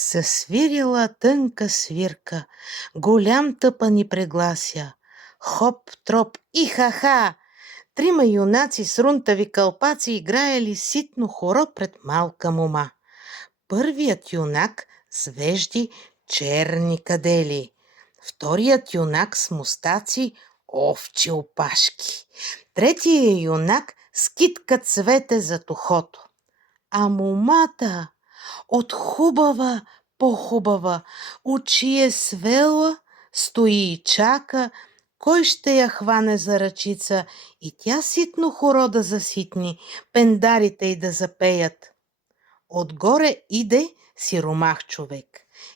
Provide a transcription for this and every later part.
Се свирила тънка свирка, голям тъпан и преглася. Хоп, троп и ха-ха! Трима юнаци с рунтави кълпаци играели ситно хоро пред малка мома. Първият юнак с вежди черни кадели, вторият юнак с мустаци овчи опашки, третият юнак с китка цвете зад ухото. А момата от хубава по-хубава, очи е свела, стои и чака, кой ще я хване за ръчица и тя ситно хоро да заситни, пендарите й да запеят. Отгоре иде сиромах човек.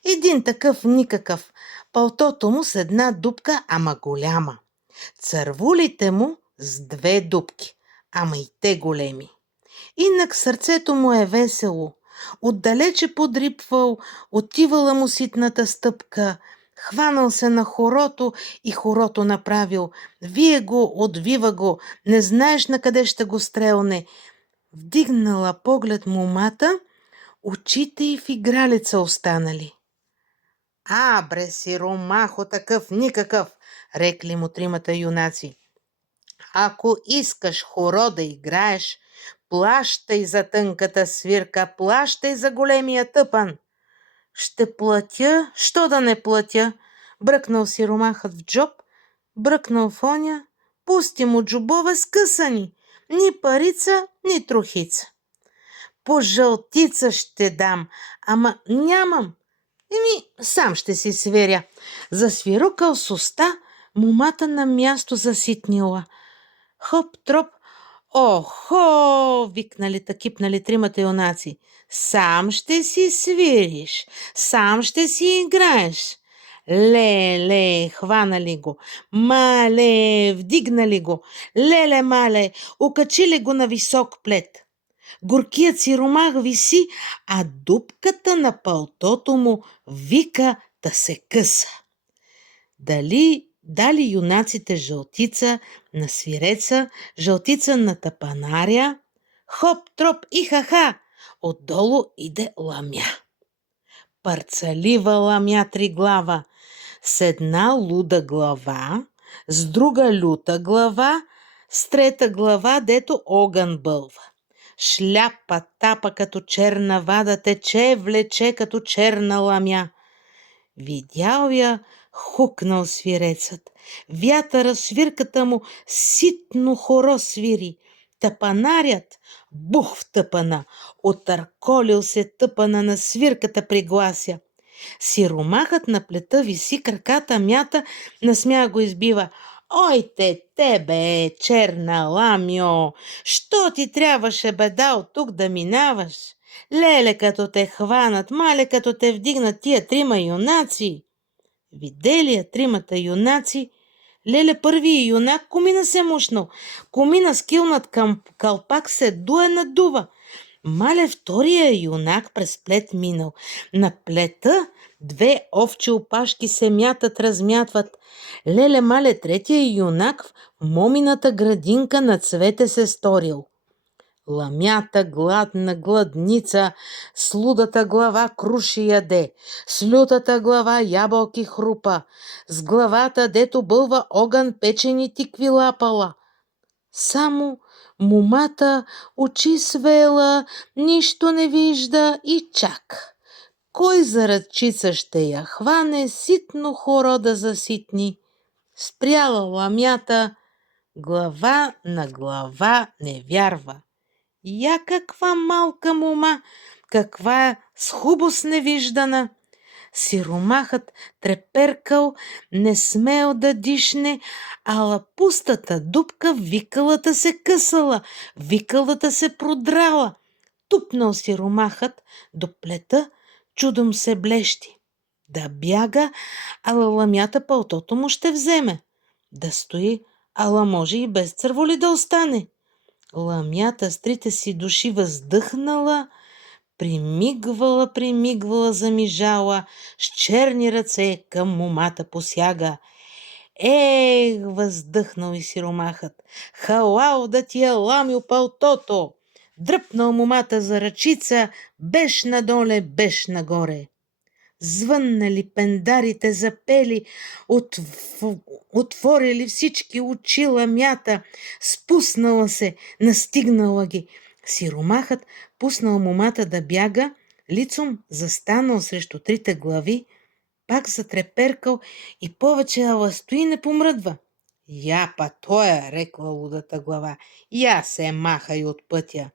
Един такъв никакъв, палтото му с една дупка, ама голяма. Цървулите му с две дупки, ама и те големи. Инак сърцето му е весело. Отдалече подрипвал, отивала му ситната стъпка, хванал се на хорото и хорото направил. Вие го, отвива го, не знаеш на къде ще го стрелне. Вдигнала поглед момата, очите й в игралица останали. А, бре, сиромахо такъв никакъв, рекли му тримата юнаци. Ако искаш хоро да играеш, плащай за тънката свирка, плащай за големия тъпан. Ще платя, що да не платя? Бръкнал сиромахът в джоб, бръкнал в оня, пусти му джобове скъсани, ни парица, ни трохица. По жълтица ще дам, ама нямам. Сам ще си сверя. Засвирукал с уста, момата на място заситнила. Хоп-троп, охо, викнали кипнали тримата юнаци. Сам ще си свириш, сам ще си играеш. Ле, хванали го, мале, вдигнали го, леле, мале, окачили го на висок плет. Горкият сиромах виси, а дупката на палтото му вика да се къса. Дали юнаците жълтица на свиреца, жълтица на тапанаря, хоп, троп и ха-ха, отдолу иде ламя. Парцалива ламя триглава, с една луда глава, с друга люта глава, с трета глава, дето огън бълва. Шляпа тапа като черна вада, тече, влече като черна ламя. Видял я, хукнал свирецът. Вятъра свирката му ситно хоро свири. Тъпанарят бух в тъпана, отърколил се тъпана на свирката приглася. Сиромахът на плета виси, краката мята, насмя го избива. Ой тебе, черна ламьо, що ти трябваше беда от тук да минаваш? Леле, като те хванат, мале, като те вдигнат тия трима юнаци. Видели я тримата юнаци? Леле, първият юнак комина се мушнал. Комина скилнат към калпак се надува. Мале, втория юнак през плет минал. На плета две овчи опашки се мятат, размятват. Леле, мале, третия юнак в момината градинка на цвете се сторил. Ламята гладна гладница, с лудата глава круши яде, с лютата глава ябълки хрупа, с главата, дето бълва огън, печени тикви лапала. Само момата очи свела, нищо не вижда и чак. Кой за ръчица ще я хване, ситно хоро да заситни? Спряла ламята, глава на глава не вярва. Я каква малка мома, каква схубост невиждана! Сиромахът треперкал, не смел да дишне, ала пустата дупка викалата се късала, викалата се продрала. Тупнал сиромахът до плета, чудом се блещи. Да бяга, ала ламята палтото му ще вземе. Да стои, ала може и без църволи да остане. Ламята с трите си души въздъхнала, примигвала, замижала, с черни ръце към момата посяга. Въздъхнал и сиромахът. Халал да ти е ламил палтото! Дръпнал момата за ръчица, беш надоле, беш нагоре. Звъннали пендарите, запели, отворили всички очи ламята, спуснала се, настигнала ги. Сиромахът пуснал момата да бяга, лицом застанал срещу трите глави, пак затреперкал и повече ала стои не помръдва. Я па тоя, рекла лудата глава, я се махай от пътя.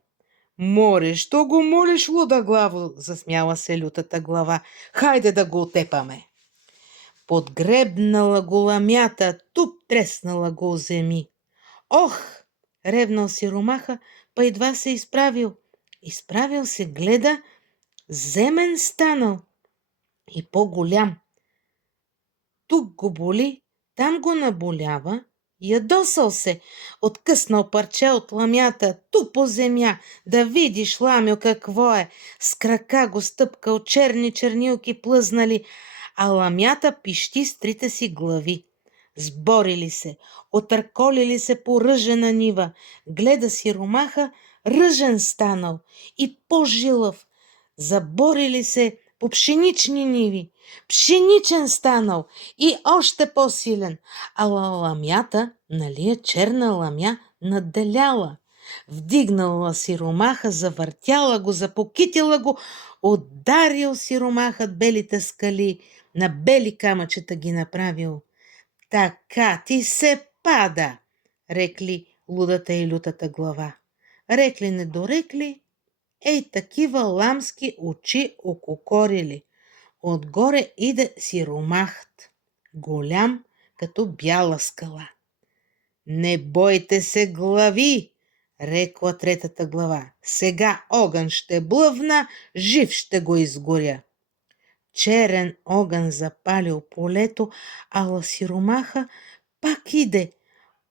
Море, що го молиш, луда главо, засмяла се лютата глава. Хайде да го отепаме. Подгребнала го ламята, туп треснала го о земи. Ох, ревнал сиромаха, па едва се изправил. Изправил се, гледа, земен станал и по-голям. Тук го боли, там го наболява, ядосал се, откъснал парче от ламята, ту по земя, да видиш, ламю, какво е. С крака го стъпкал, черни чернилки плъзнали, а ламята пищи с трите си глави. Сборили се, отърколили се по ръжена нива, гледа сиромаха, ръжен станал и по-жилав. Заборили се по пшенични ниви, пшеничен станал и още по-силен, а ламята, нали е черна ламя, надделяла. Вдигнала сиромаха, завъртяла го, запокитила го, ударил сиромахът белите скали, на бели камъчета ги направил. Така ти се пада, рекли лудата и лютата глава. Рекли не дорекли, ей такива ламски очи ококорили. Отгоре иде сиромахът, голям като бяла скала. Не бойте се, глави, рекла третата глава. Сега огън ще блъвна, жив ще го изгоря. Черен огън запалил полето, ала сиромаха пак иде.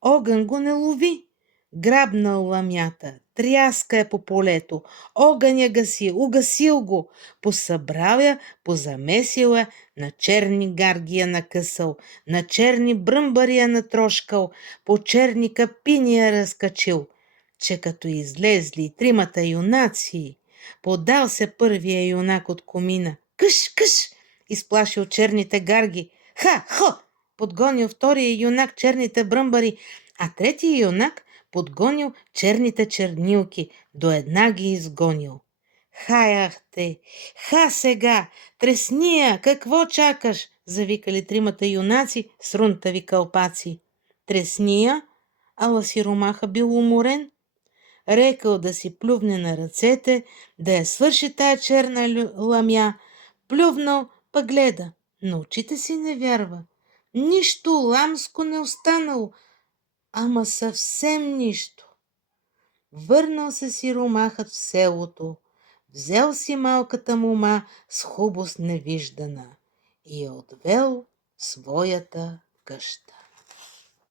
Огън го не лови. Грабнал ламята, тряска е по полето, огън я гаси, угасил го, посъбрал я, позамесил я, на черни гарги я накъсал, на черни бръмбари я натрошкал, по черни капини я разкачил, че като излезли тримата юнаци, подал се първия юнак от комина. Къш, къш! Изплашил черните гарги. Ха! Подгонил втория юнак черните бръмбари, а третия юнак подгонил черните чернилки, до една ги изгонил. Хаях те! Ха сега! Тресния! Какво чакаш? Завикали тримата юнаци с рунтави кълпаци. Тресния? Ала сиромаха бил уморен. Рекал да си плювне на ръцете, да я свърши тая черна ламя. Плювнал, па гледа. На очите си не вярва. Нищо ламско не останало, ама съвсем нищо. Върнал се сиромахът в селото, взел си малката мома с хубост невиждана и я отвел в своята къща.